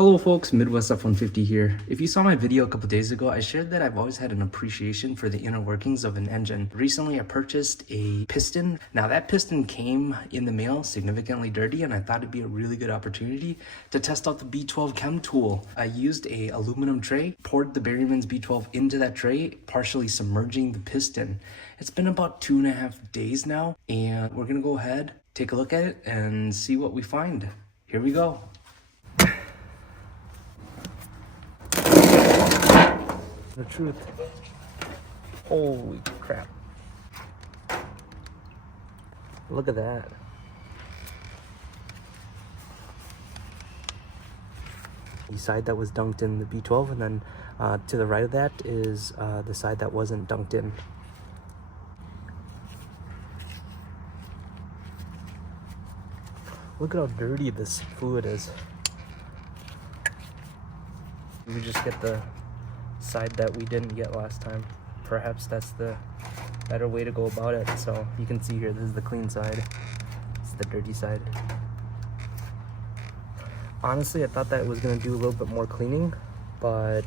Hello folks, Midwest F-150 here. If you saw my video a couple days ago, I shared that I've always had an appreciation for the inner workings of an engine. Recently I purchased a piston. Now that piston came in the mail significantly dirty, and I thought it'd be a really good opportunity to test out the B12 Chemtool. I used a aluminum tray, poured the Berryman's B12 into that tray, partially submerging the piston. It's been about 2.5 days now, and we're gonna go ahead, take a look at it, and see what we find. Here we go. The truth. Holy crap. Look at that. The side that was dunked in the B12, and then to the right of that is the side that wasn't dunked in. Look at how dirty this fluid is. We just get the side that we didn't get last time. Perhaps that's the better way to go about it. So you can see here, this is the clean side. It's the dirty side. Honestly, I thought that it was going to do a little bit more cleaning, but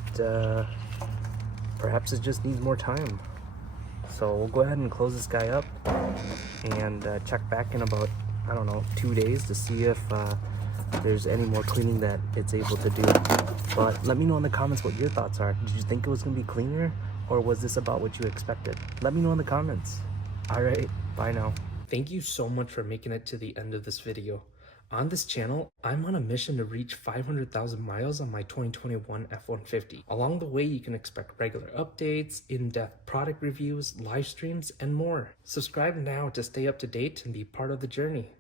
perhaps it just needs more time. So we'll go ahead and close this guy up and check back in about, I don't know, 2 days to see if there's any more cleaning that it's able to do. But let me know in the comments what your thoughts are. Did you think it was going to be cleaner, or was this about what you expected? Let me know in the comments. All right, bye now. Thank you so much for making it to the end of this video. On this channel, I'm on a mission to reach 500,000 miles on my 2021 F-150. Along the way, you can expect regular updates, in-depth product reviews, live streams, and more. Subscribe now to stay up to date and be part of the journey.